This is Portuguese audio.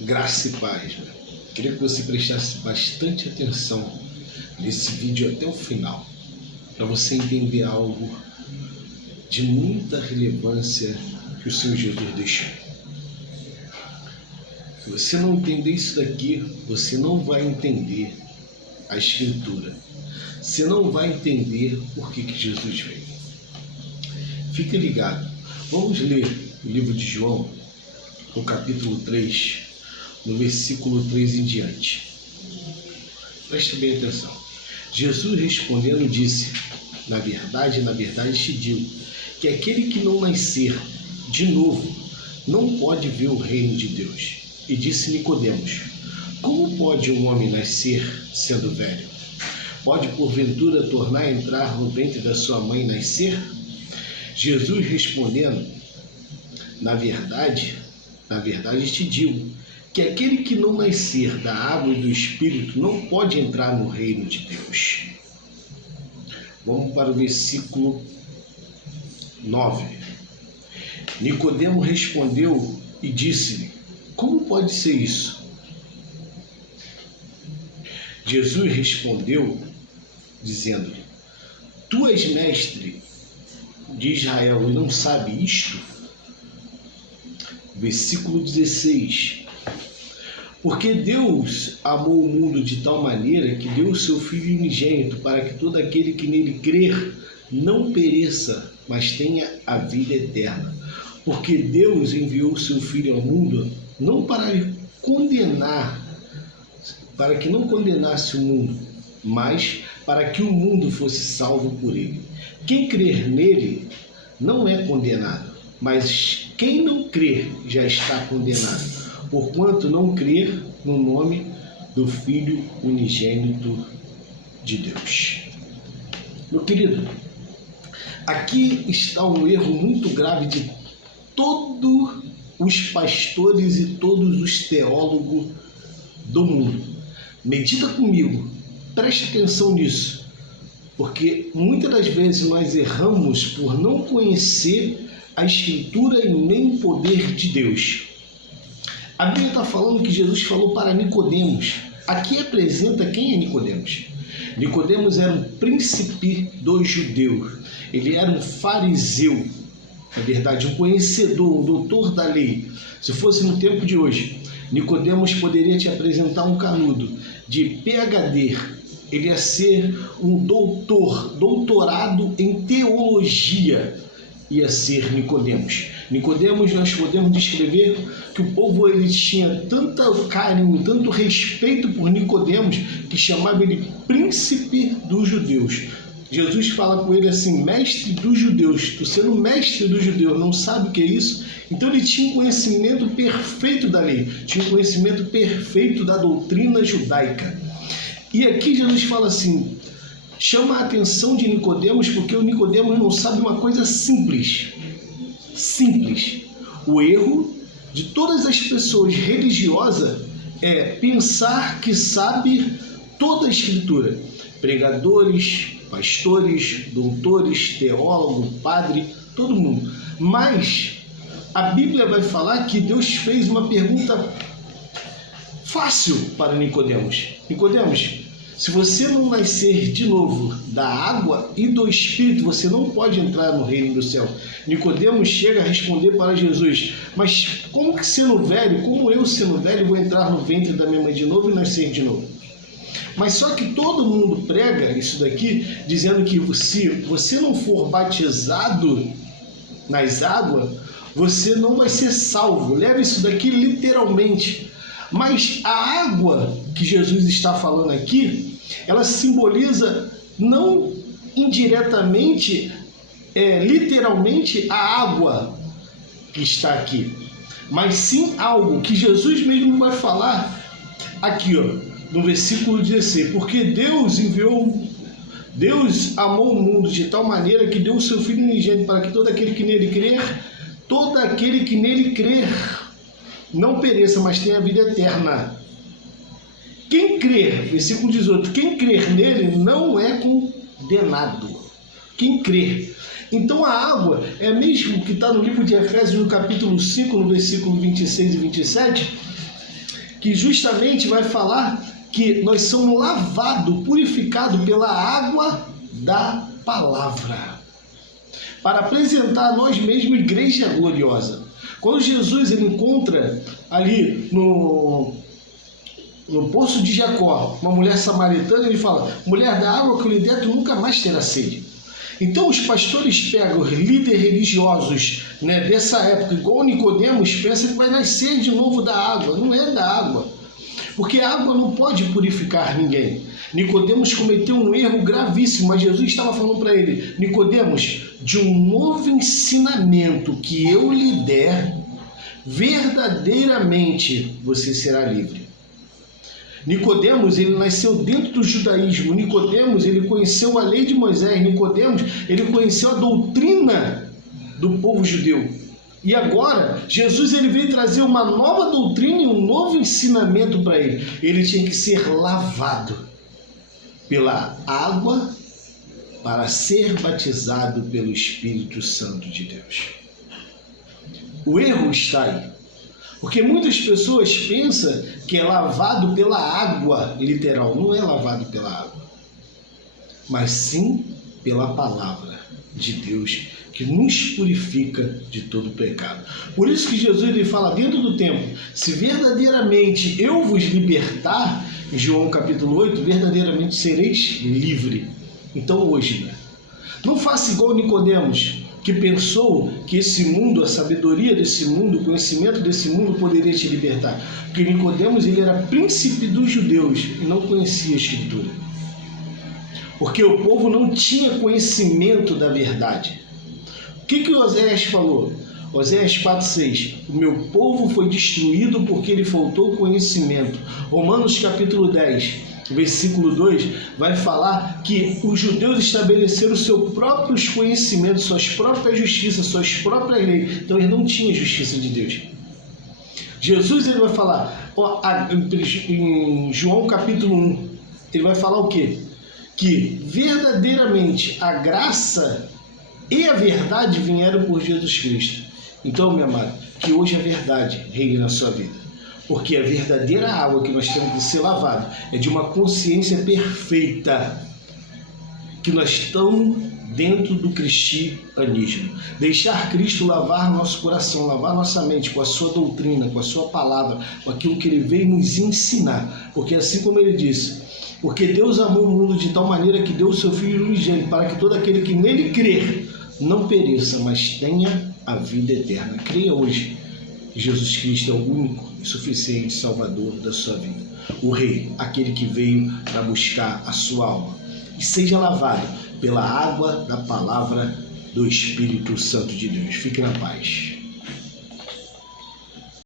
Graça e paz. Queria que você prestasse bastante atenção nesse vídeo até o final, para você entender algo de muita relevância que o Senhor Jesus deixou. Se você não entender isso daqui, você não vai entender a Escritura. Você não vai entender por que Jesus veio. Fique ligado. Vamos ler o livro de João, no capítulo 3, no versículo 3 em diante. Preste bem atenção. Jesus respondendo disse: na verdade te digo, que aquele que não nascer de novo não pode ver o reino de Deus. E disse Nicodemos: como pode um homem nascer sendo velho? Pode porventura tornar a entrar no ventre da sua mãe e nascer? Jesus respondendo: na verdade te digo, que aquele que não nascer da água e do Espírito não pode entrar no reino de Deus. Vamos para o versículo 9. Nicodemo respondeu e disse-lhe: como pode ser isso? Jesus respondeu, dizendo-lhe: tu és mestre de Israel e não sabe isto? Versículo 16. Porque Deus amou o mundo de tal maneira que deu o seu Filho unigênito, para que todo aquele que nele crer não pereça, mas tenha a vida eterna. Porque Deus enviou o seu Filho ao mundo não para condenar, para que não condenasse o mundo, mas para que o mundo fosse salvo por ele. Quem crer nele não é condenado, mas quem não crer já está condenado, porquanto não crer no nome do Filho unigênito de Deus. Meu querido, aqui está um erro muito grave de todos os pastores e todos os teólogos do mundo. Medita comigo, preste atenção nisso, porque muitas das vezes nós erramos por não conhecer a Escritura e nem o poder de Deus. A Bíblia está falando que Jesus falou para Nicodemos. Aqui apresenta quem é Nicodemos. Nicodemos era um príncipe dos judeus. Ele era um fariseu, na verdade, um conhecedor, um doutor da lei. Se fosse no tempo de hoje, Nicodemos poderia te apresentar um canudo de PhD. Ele ia ser um doutorado em teologia. Ia ser Nicodemos. Nicodemos, nós podemos descrever que o povo ele tinha tanto carinho, tanto respeito por Nicodemos, que chamava ele príncipe dos judeus. Jesus fala com ele assim: mestre dos judeus. Tu sendo mestre dos judeus, não sabe o que é isso? Então ele tinha um conhecimento perfeito da lei, tinha um conhecimento perfeito da doutrina judaica. E aqui Jesus fala assim, chama a atenção de Nicodemos, porque o Nicodemos não sabe uma coisa simples. Simples. O erro de todas as pessoas religiosas é pensar que sabe toda a Escritura. Pregadores, pastores, doutores, teólogo, padre, todo mundo. Mas a Bíblia vai falar que Deus fez uma pergunta fácil para Nicodemos. Nicodemos, se você não nascer de novo da água e do Espírito, você não pode entrar no reino do céu. Nicodemos chega a responder para Jesus: mas como que sendo velho, como eu sendo velho, vou entrar no ventre da minha mãe de novo e nascer de novo? Mas só que todo mundo prega isso daqui, dizendo que se você não for batizado nas águas, você não vai ser salvo. Leva isso daqui literalmente. Mas a água que Jesus está falando aqui, ela simboliza não indiretamente, literalmente a água que está aqui, mas sim algo que Jesus mesmo vai falar aqui, ó, no versículo 16. Porque Deus amou o mundo de tal maneira que deu o seu Filho unigênito, para que todo aquele que nele crer, não pereça, mas tenha a vida eterna. Quem crer, versículo 18, quem crer nele não é condenado. Quem crer. Então a água é mesmo que está no livro de Efésios, no capítulo 5, no versículo 26 e 27, que justamente vai falar que nós somos lavados, purificados pela água da palavra, para apresentar a nós mesmos igreja gloriosa. Quando Jesus ele encontra ali no poço de Jacó uma mulher samaritana, ele fala: mulher, da água que eu lhe der, tu nunca mais terás sede. Então os pastores pegam os líderes religiosos, né, dessa época, igual Nicodemos, pensa que vai nascer de novo da água. Não é da água, porque a água não pode purificar ninguém. Nicodemos cometeu um erro gravíssimo, mas Jesus estava falando para ele: Nicodemos, de um novo ensinamento que eu lhe der, verdadeiramente você será livre. Nicodemos, ele nasceu dentro do judaísmo. Nicodemos, ele conheceu a lei de Moisés. Nicodemos, ele conheceu a doutrina do povo judeu. E agora, Jesus ele veio trazer uma nova doutrina e um novo ensinamento para ele. Ele tinha que ser lavado pela água para ser batizado pelo Espírito Santo de Deus. O erro está aí. Porque muitas pessoas pensam que é lavado pela água literal. Não é lavado pela água, mas sim pela palavra de Deus, que nos purifica de todo pecado. Por isso que Jesus ele fala dentro do templo: se verdadeiramente eu vos libertar, em João capítulo 8, verdadeiramente sereis livre. Então hoje, né? Não faça igual Nicodemos, que pensou que esse mundo, a sabedoria desse mundo, o conhecimento desse mundo poderia te libertar. Porque Nicodemos ele era príncipe dos judeus e não conhecia a Escritura. Porque o povo não tinha conhecimento da verdade. O que Oséias falou? Oséias 4,6: o meu povo foi destruído porque lhe faltou conhecimento. Romanos capítulo 10, versículo 2, vai falar que os judeus estabeleceram seus próprios conhecimentos, suas próprias justiças, suas próprias leis. Então eles não tinham justiça de Deus. Jesus ele vai falar, em João capítulo 1, ele vai falar o quê? Que verdadeiramente a graça e a verdade vieram por Jesus Cristo. Então, meu amado, que hoje a verdade reine na sua vida. Porque a verdadeira água que nós temos que ser lavado é de uma consciência perfeita, que nós estamos dentro do cristianismo. Deixar Cristo lavar nosso coração, lavar nossa mente com a sua doutrina, com a sua palavra, com aquilo que Ele veio nos ensinar. Porque assim como Ele disse: porque Deus amou o mundo de tal maneira que deu o seu Filho unigênito, para que todo aquele que nele crer não pereça, mas tenha a vida eterna. Creia hoje que Jesus Cristo é o único e suficiente Salvador da sua vida. O Rei, aquele que veio para buscar a sua alma. E seja lavado pela água da palavra do Espírito Santo de Deus. Fique na paz.